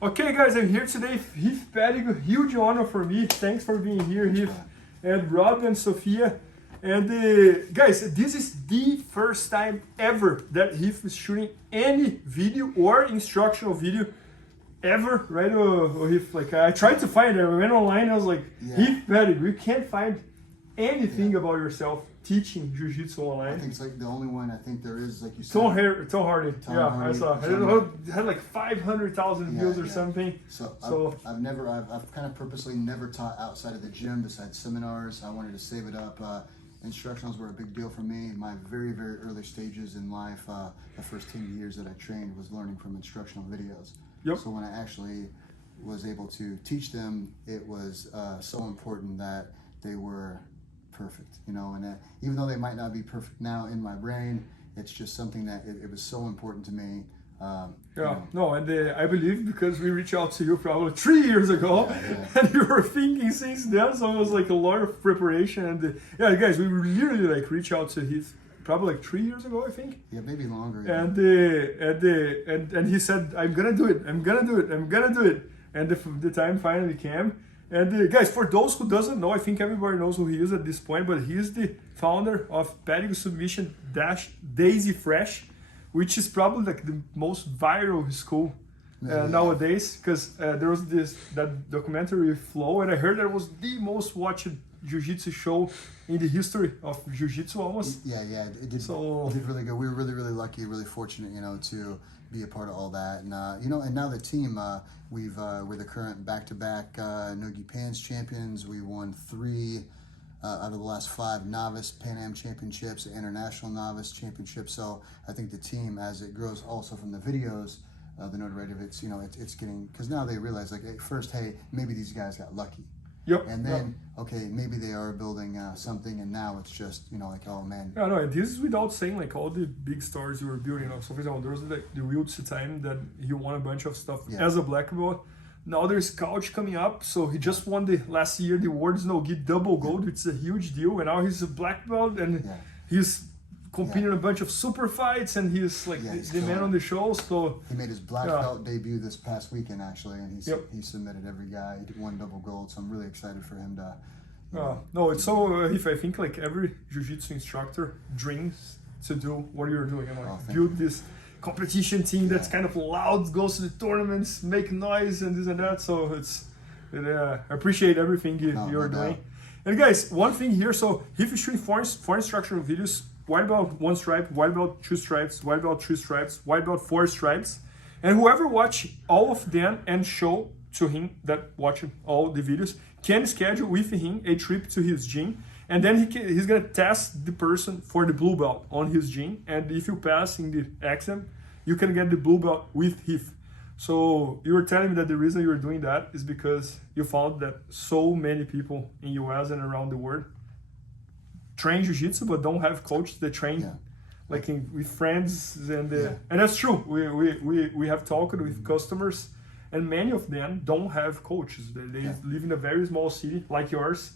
Okay, guys, I'm here today with Heath Pedigo. Huge honor for me. Thanks for being here, Heath, and Rob and Sophia. And guys, this is the first time ever that Heath is shooting any video or instructional video ever, right? Heath, like I tried to find it. I went online. I was like, Heath Pedigo. You can't find anything about yourself teaching jiu-jitsu online. I think it's like the only one I think there is, like you said. Tom Hardy. I saw. It had like 500,000 views or something. So I've kind of purposely never taught outside of the gym besides seminars. I wanted to save it up. Instructionals were a big deal for me. In my very, very early stages in life, the first 10 years that I trained was learning from instructional videos. Yep. So when I actually was able to teach them, it was so important that they were perfect, you know, and even though they might not be perfect now in my brain, it's just something that it was so important to me. I believe because we reached out to you probably 3 years ago, and you were thinking since then, so it was like a lot of preparation. And guys, we literally like reached out to Heath probably like 3 years ago, I think. Yeah, maybe longer. And he said, I'm gonna do it. And the time finally came. And guys, for those who doesn't know, I think everybody knows who he is at this point, but he is the founder of Pedigo Submission Daisy Fresh, which is probably like the most viral school nowadays, because there was that documentary Flow, and I heard that it was the most watched jiu-jitsu show in the history of jiu-jitsu almost. Yeah, it did really good. We were really, really lucky, really fortunate, you know, to be a part of all that. And you know, and now the team, we're the current back-to-back Nogi Pans champions. We won 3 out of the last 5 novice Pan Am championships, international novice championships. So I think the team, as it grows, also from the videos, the notoriety of it's, you know, it's getting, because now they realize, like, at first, hey, maybe these guys got lucky. Yep. And then, okay, maybe they are building something, and now it's just, you know, like, oh man. Yeah, no, this is without saying like all the big stars you were building up. So for example, there was like the Juiz time that he won a bunch of stuff as a black belt. Now there's Couch coming up, so he just won the last year the World's No-Gi double gold, which is a huge deal, and now he's a black belt, and he's competing in a bunch of super fights, and he's like the man on the show. So he made his black belt debut this past weekend actually, and he submitted every guy. He did 1 double gold, so I'm really excited for him to. No, it's so if I think like every jiu-jitsu instructor dreams to do what you're doing, and like build this competition team that's kind of loud, goes to the tournaments, make noise and this and that. So I appreciate everything you're doing. And guys, one thing here, so if you're shooting 4 instructional videos, white belt 1 stripe, white belt 2 stripes, white belt 3 stripes, white belt 4 stripes, and whoever watch all of them and show to him that watching all the videos can schedule with him a trip to his gym, and then he's gonna test the person for the blue belt on his gym, and if you pass in the exam, you can get the blue belt with Heath. So you were telling me that the reason you were doing that is because you found that so many people in US and around the world train jiu-jitsu but don't have coaches that train with friends, and that's true. We have talked with customers, and many of them don't have coaches. They live in a very small city like yours.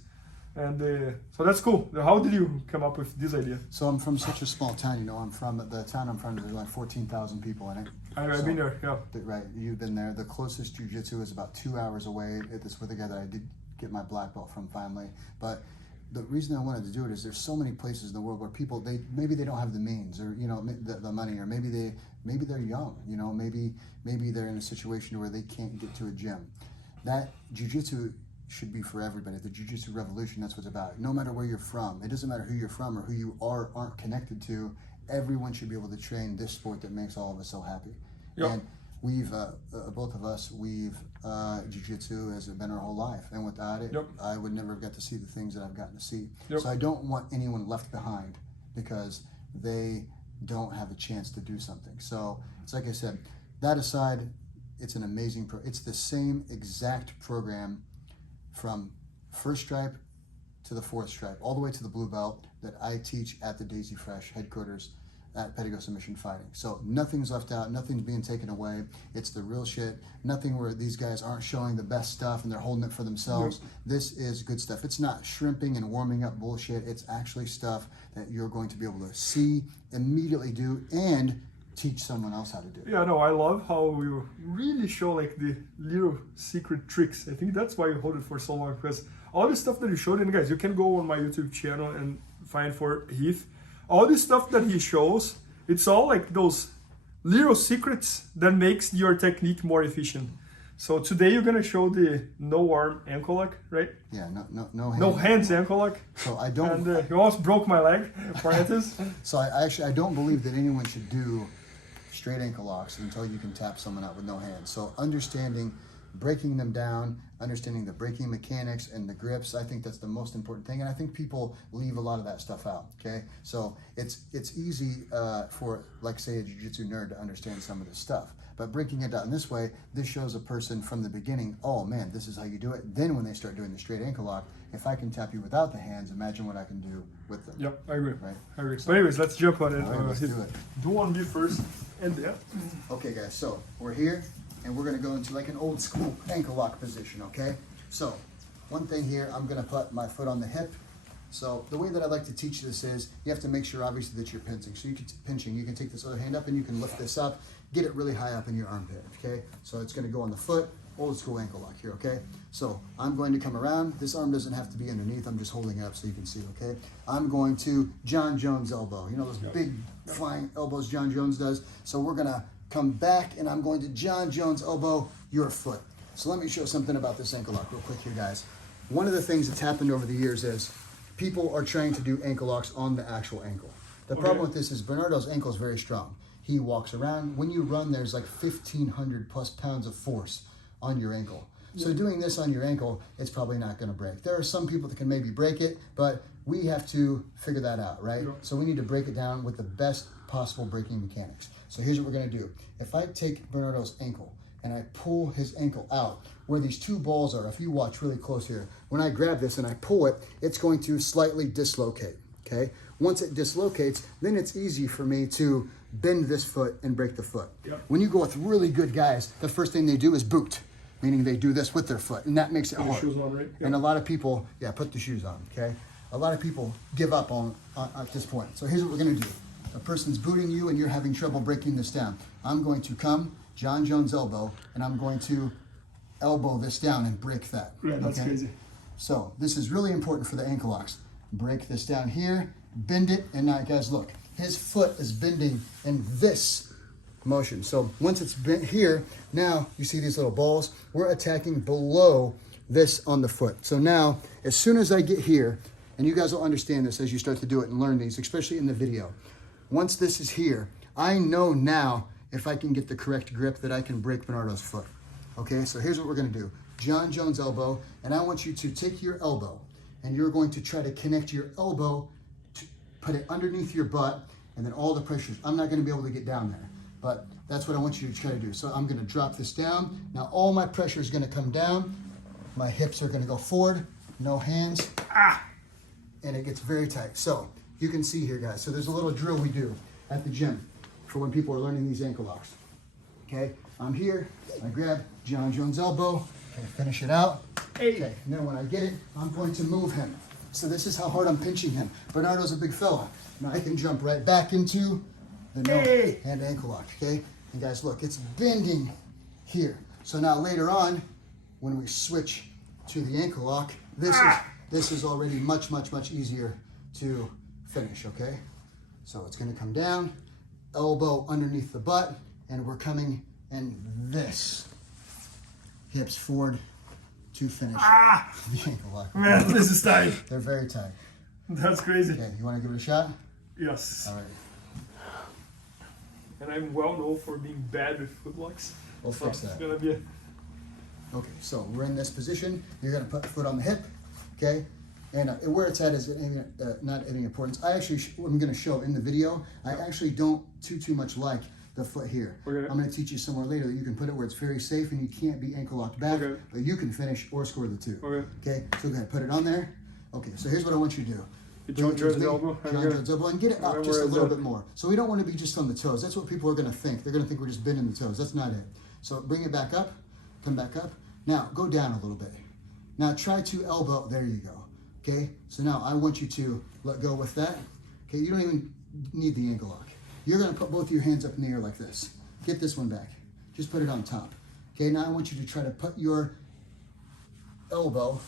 And so that's cool. How did you come up with this idea? So I'm from such a small town, you know. The town I'm from, there's like 14,000 people in it. I've been there, Right, you've been there. The closest jiu-jitsu is about 2 hours away. It's with a guy that I did get my black belt from finally. But the reason I wanted to do it is there's so many places in the world where people, maybe they don't have the means, or, you know, the money, or maybe they're young, you know, maybe they're in a situation where they can't get to a gym. That jiu-jitsu should be for everybody. The Jiu-Jitsu revolution, that's what it's about. No matter where you're from, it doesn't matter who you're from or who you aren't connected to, everyone should be able to train this sport that makes all of us so happy. And we've, both of us, Jiu-Jitsu has been our whole life, and without it, I would never have got to see the things that I've gotten to see. So I don't want anyone left behind because they don't have a chance to do something. So it's like I said, that aside, it's an amazing it's the same exact program from 1st stripe to the 4th stripe, all the way to the blue belt, that I teach at the Daisy Fresh headquarters at Pedigo Submission Fighting. So nothing's left out, nothing's being taken away. It's the real shit. Nothing where these guys aren't showing the best stuff and they're holding it for themselves. This is good stuff. It's not shrimping and warming up bullshit. It's actually stuff that you're going to be able to see, immediately do, and teach someone else how to do it. Yeah, no, I love how you really show like the little secret tricks. I think that's why you hold it for so long, because all the stuff that you showed, and guys, you can go on my YouTube channel and find for Heath. All the stuff that he shows, it's all like those little secrets that makes your technique more efficient. So today you're gonna show the no arm ankle lock, right? Yeah, No hands ankle lock. So I don't. And you almost broke my leg, parenthesis. So I don't believe that anyone should do straight ankle locks until you can tap someone out with no hands. So understanding, breaking them down, understanding the breaking mechanics and the grips, I think that's the most important thing. And I think people leave a lot of that stuff out, okay? So it's easy for, like, say, a jiu-jitsu nerd to understand some of this stuff. But breaking it down this way, this shows a person from the beginning, oh man, this is how you do it. Then when they start doing the straight ankle lock, if I can tap you without the hands, imagine what I can do with them. Yep, I agree. Right? I agree. But anyways, let's jump on it. All right, let's do it. Do one me first, and yeah. Okay guys, so we're here and we're gonna go into like an old school ankle lock position, okay? So one thing here, I'm gonna put my foot on the hip. So the way that I like to teach this is, you have to make sure obviously that you're pinching. So you can take this other hand up and you can lift this up, get it really high up in your armpit, okay? So it's gonna go on the foot, old school ankle lock here, okay? So I'm going to come around. This arm doesn't have to be underneath, I'm just holding it up so you can see, okay? I'm going to John Jones elbow. You know those big flying elbows John Jones does? So we're gonna come back and I'm going to John Jones elbow your foot. So let me show something about this ankle lock real quick here, guys. One of the things that's happened over the years is people are trying to do ankle locks on the actual ankle. The problem with this is Bernardo's ankle is very strong. He walks around. When you run, there's like 1,500 plus pounds of force on your ankle. So doing this on your ankle, it's probably not gonna break. There are some people that can maybe break it, but we have to figure that out, right? So we need to break it down with the best possible breaking mechanics. So here's what we're gonna do. If I take Bernardo's ankle and I pull his ankle out, where these two balls are, if you watch really close here, when I grab this and I pull it, it's going to slightly dislocate, okay? Once it dislocates, then it's easy for me to bend this foot and break the foot. When you go with really good guys, the first thing they do is boot, meaning they do this with their foot, and that makes it hard. Shoes on, right? And a lot of people, put the shoes on, okay? A lot of people give up on at this point. So here's what we're gonna do. A person's booting you and you're having trouble breaking this down. I'm going to come, John Jones elbow, and I'm going to elbow this down and break that. Yeah, that's crazy. So this is really important for the ankle locks. Break this down here, bend it, and now guys look, his foot is bending in this motion. So once it's bent here, now you see these little balls, we're attacking below this on the foot. So now, as soon as I get here, and you guys will understand this as you start to do it and learn these, especially in the video. Once this is here, I know now if I can get the correct grip that I can break Bernardo's foot. Okay, so here's what we're gonna do. John Jones elbow, and I want you to take your elbow, and you're going to try to connect your elbow, to put it underneath your butt, and then all the pressures. I'm not gonna be able to get down there, but that's what I want you to try to do. So I'm gonna drop this down. Now all my pressure is gonna come down. My hips are gonna go forward, no hands, and it gets very tight. So you can see here, guys. So there's a little drill we do at the gym for when people are learning these ankle locks. Okay, I'm here, I grab John Jones elbow, okay, finish it out. Okay, and then when I get it, I'm going to move him. So this is how hard I'm pinching him. Bernardo's a big fella. Now I can jump right back into the no hand ankle lock, okay? And guys, look, it's bending here. So now later on, when we switch to the ankle lock, this is already much easier to finish, okay? So it's gonna come down, elbow underneath the butt, and we're coming in this. Hips forward to finish the ankle lock. Man, this is tight. They're very tight. That's crazy. Okay, you wanna give it a shot? Yes. All right. And I'm well known for being bad with footblocks. We'll fix that. It's gonna be Okay, so we're in this position. You're gonna put the foot on the hip, okay? And where it's at is not any importance. I'm gonna show in the video, I actually don't too much like the foot here. Okay. I'm gonna teach you somewhere later that you can put it where it's very safe and you can't be ankle locked back, but you can finish or score the two. Okay, so go ahead, put it on there. Okay, so here's what I want you to do. John Jones elbow. John Jones elbow, and get it up just a little bit more. So we don't want to be just on the toes. That's what people are gonna think. They're gonna think we're just bending the toes. That's not it. So bring it back up, come back up. Now go down a little bit. Now try to elbow, there you go. Okay, so now I want you to let go with that. Okay, you don't even need the ankle lock. you're gonna put both of your hands up in the air like this. Get this one back. Just put it on top. Okay, now I want you to try to put your elbow,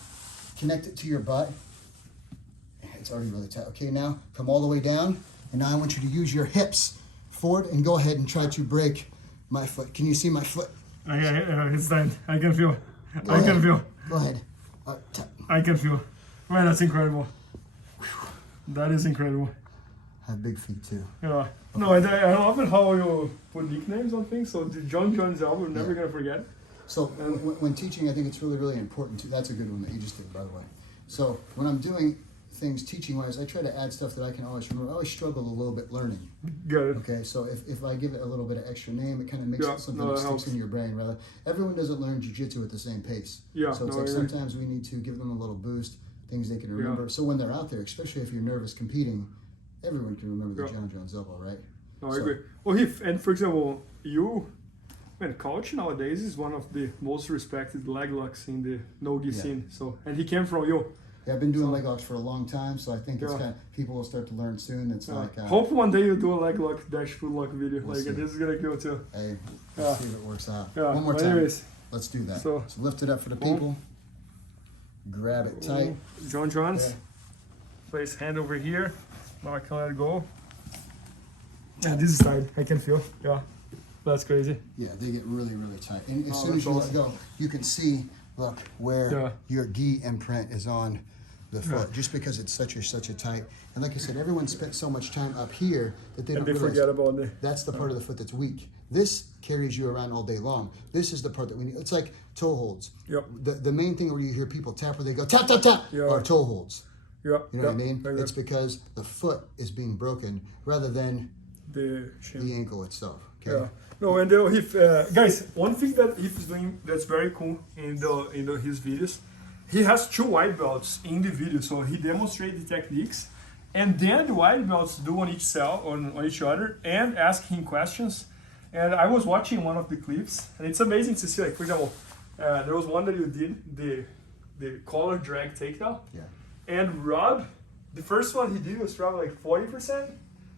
connect it to your butt. It's already really tight. Okay, now come all the way down, and now I want you to use your hips forward and go ahead and try to break my foot. Can you see my foot? It's time. I can feel. Go ahead. I can feel. Man, that's incredible. That is incredible. I have big feet too. Yeah. No, I love it how you put nicknames on things. So the John's album, we're never gonna forget. So when teaching, I think it's really, really important to. That's a good one that you just did, by the way. So when I'm doing things teaching-wise, I try to add stuff that I can always remember. I always struggle a little bit learning. Good. Okay, so if I give it a little bit of extra name, it kind of makes it something that sticks in your brain. Rather, everyone doesn't learn jiu-jitsu at the same pace. Yeah. So it's like sometimes we need to give them a little boost, things they can remember. So when they're out there, especially if you're nervous competing, everyone can remember the John's elbow, right? No, I agree. Well, and for example, coach nowadays is one of the most respected leg locks in the no-gi scene. So, and he came from you. Yeah, I've been doing leg locks for a long time, so I think it's kind of, people will start to learn soon. It's like hope one day you do a leg lock dash foot lock video. This is gonna go too. Hey, let's see if it works out. Yeah. One more time. Anyways, let's do that. So lift it up for the people. Grab it tight. John's. Place hand over here. Now I can let it go. Yeah, this is tight. I can feel. Yeah, that's crazy. Yeah, they get really, really tight. And as soon as you let go, you can see, look, where your gi imprint is on the foot, just because it's such a tight. And like I said, everyone spent so much time up here that they don't realize forget about it. That's the part of the foot that's weak. This carries you around all day long. This is the part that we need. It's like toe holds. Yep. The main thing where you hear people tap, where they go tap, tap, tap, are toe holds. Yep. You know what I mean? It's because the foot is being broken rather than the ankle itself. Okay? Yeah. No, and guys, one thing that Heath is doing that's very cool in his videos, he has 2 white belts in the video, so he demonstrates the techniques, and then the white belts do on each other and ask him questions. And I was watching one of the clips, and it's amazing to see. Like, for example, there was one that you did the collar drag takedown. Yeah. And Rob, the first one he did was probably like 40%.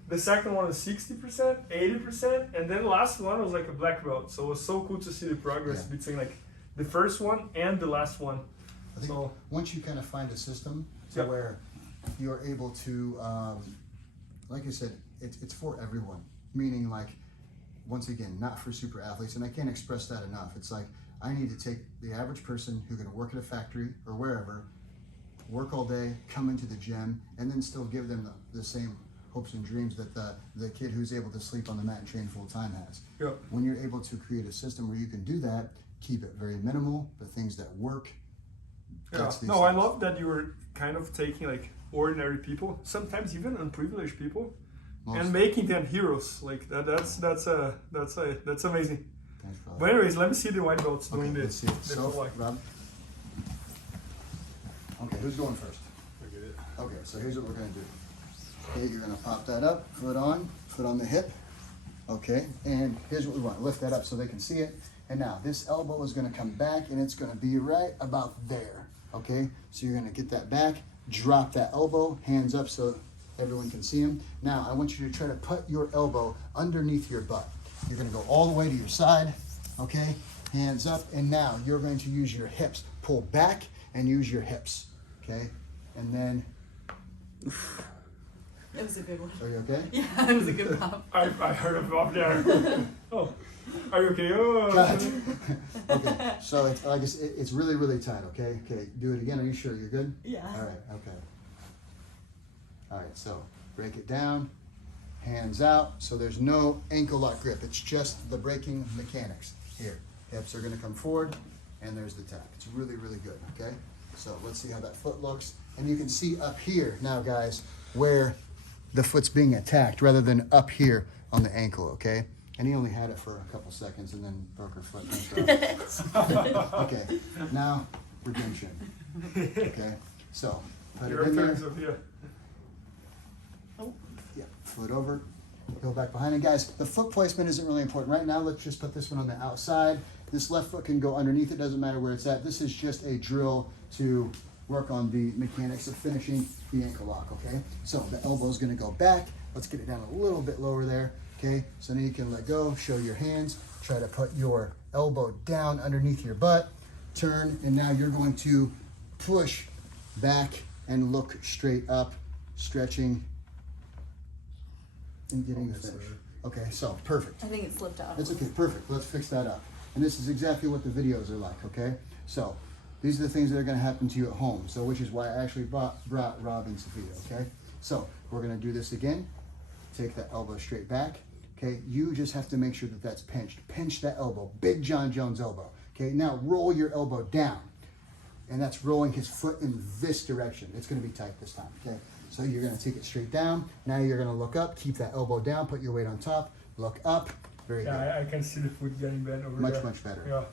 The second one was 60%, 80%, and then the last one was like a black belt. So it was so cool to see the progress between like the first one and the last one. I think once you kind of find a system to where you're able to, like I said, it's for everyone. Meaning, like, once again, not for super athletes, and I can't express that enough. It's like I need to take the average person who's going to work at a factory or wherever, work all day, come into the gym, and then still give them the same hopes and dreams that the kid who's able to sleep on the mat and train full time has. Yeah. When you're able to create a system where you can do that, keep it very minimal, but things that work. Yeah. No, I love that you were kind of taking like ordinary people, sometimes even unprivileged people, and making them heroes. Like that's amazing. Thanks, brother. But anyways, let me see the white belts doing this. So, Rob. Okay, who's going first? Okay, so here's what we're gonna do. Okay, you're gonna pop that up, foot on the hip. Okay, and here's what we want. Lift that up so they can see it. And now this elbow is gonna come back and it's gonna be right about there. Okay, so you're gonna get that back, drop that elbow, hands up so everyone can see them. Now I want you to try to put your elbow underneath your butt. You're gonna go all the way to your side, okay? Hands up, and now you're going to use your hips. Pull back and use your hips, okay? And then... It was a good one. Are you okay? Yeah, it was a good pop. I heard him up there. Oh, are you okay? Oh. Okay, so it's, like it's really, really tight, okay? Okay, do it again. Are you sure you're good? Yeah. All right, okay. All right, so break it down, hands out. So there's no ankle lock grip. It's just the breaking mechanics. Here, hips are gonna come forward, and there's the tap. It's really, really good, okay? So let's see how that foot looks. And you can see up here now, guys, where the foot's being attacked rather than up here on the ankle, okay? And he only had it for a couple seconds and then broke her foot. Okay, now redemption. Okay, so put it in there. Oh, yeah, foot over, go back behind. And guys, the foot placement isn't really important. Right now, let's just put this one on the outside. This left foot can go underneath. It doesn't matter where it's at. This is just a drill to work on the mechanics of finishing the ankle lock, okay? So the elbow's gonna go back. Let's get it down a little bit lower there. Okay, so now you can let go, show your hands, try to put your elbow down underneath your butt, turn, and now you're going to push back and look straight up, stretching and getting the finish. Okay, so perfect. I think it slipped out. That's okay, perfect. Let's fix that up. And this is exactly what the videos are like, okay? So these are the things that are gonna happen to you at home. So which is why I actually brought Rob and Sophia, okay? So we're gonna do this again. Take that elbow straight back, okay? You just have to make sure that that's pinched. Pinch that elbow, big John Jones elbow, okay? Now roll your elbow down. And that's rolling his foot in this direction. It's gonna be tight this time, okay? So you're gonna take it straight down. Now you're gonna look up, keep that elbow down, put your weight on top, look up, very good. Yeah, I can see the foot getting bent over there. Much better. Yeah.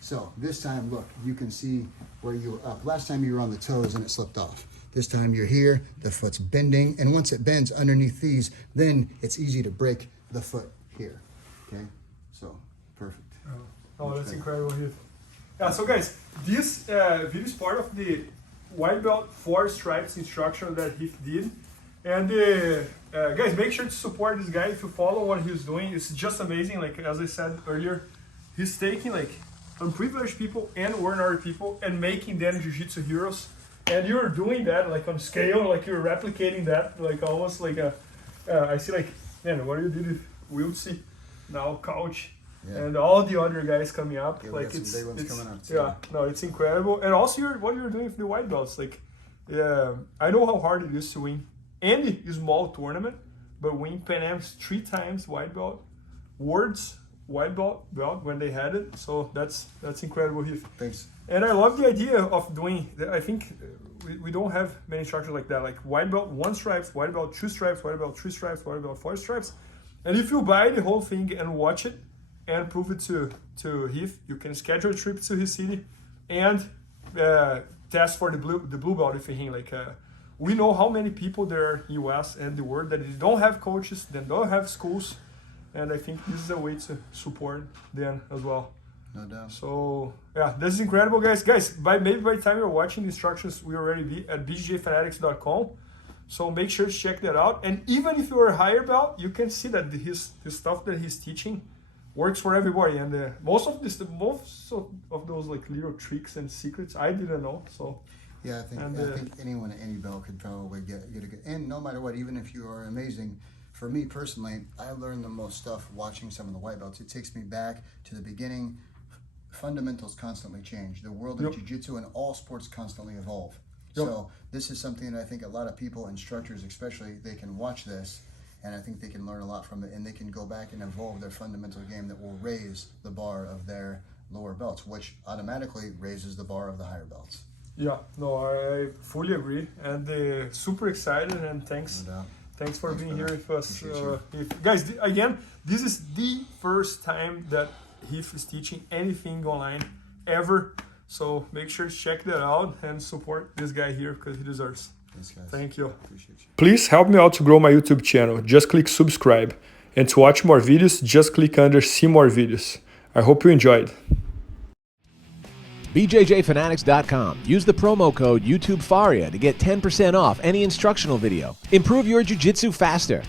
So this time, look, you can see where you were up. Last time you were on the toes and it slipped off. This time you're here, the foot's bending, and once it bends underneath these, then it's easy to break the foot here, okay? So, perfect. Oh, that's incredible, Heath. Yeah, so guys, this video is part of the white belt 4 stripes instruction that Heath did. And guys, make sure to support this guy if you follow what he's doing. It's just amazing. Like, as I said earlier, he's taking like unprivileged people and ordinary people and making them jiu-jitsu heroes. And you're doing that like on scale, like you're replicating that, like almost like a, I see like, man, what you did with Wiltsy, now Couch, and all the other guys coming up. Yeah, like it's coming up too. yeah, no, it's incredible. And also what you're doing with the white belts, like, I know how hard it is to win any small tournament, but win Pan Am's 3 times white belt, Worlds white belt when they had it. So that's incredible, Heath. Thanks. And I love the idea of doing, I think we don't have many instructors like that, like white belt 1 stripes, white belt 2 stripes, white belt 3 stripes, white belt 4 stripes. And if you buy the whole thing and watch it and prove it to Heath, you can schedule a trip to his city and test for the blue belt with him. Like, we know how many people there are in US and the world that they don't have coaches, they don't have schools. And I think this is a way to support them as well. No doubt. So yeah, this is incredible, guys. Maybe by the time you're watching the instructions, we already be at bjjfanatics.com. So make sure to check that out. And even if you're a higher belt, you can see that his stuff that he's teaching works for everybody. And most of those like little tricks and secrets I didn't know. So yeah, I think anyone at any belt could probably get a good. And no matter what, even if you are amazing. For me personally, I learned the most stuff watching some of the white belts. It takes me back to the beginning. Fundamentals constantly change. The world of jiu-jitsu and all sports constantly evolve. So this is something that I think a lot of people, instructors especially, they can watch this, and I think they can learn a lot from it, and they can go back and evolve their fundamental game that will raise the bar of their lower belts, which automatically raises the bar of the higher belts. Yeah, no, I fully agree, and super excited, and thanks. No doubt. Thanks for being here with us. Guys, again, this is the first time that Heath is teaching anything online ever. So make sure to check that out and support this guy here because he deserves. Thanks, guys. Thank you. Appreciate you. Please help me out to grow my YouTube channel. Just click subscribe. And to watch more videos, just click under see more videos. I hope you enjoyed. BJJFanatics.com. Use the promo code YouTube Faria to get 10% off any instructional video. Improve your jiu-jitsu faster.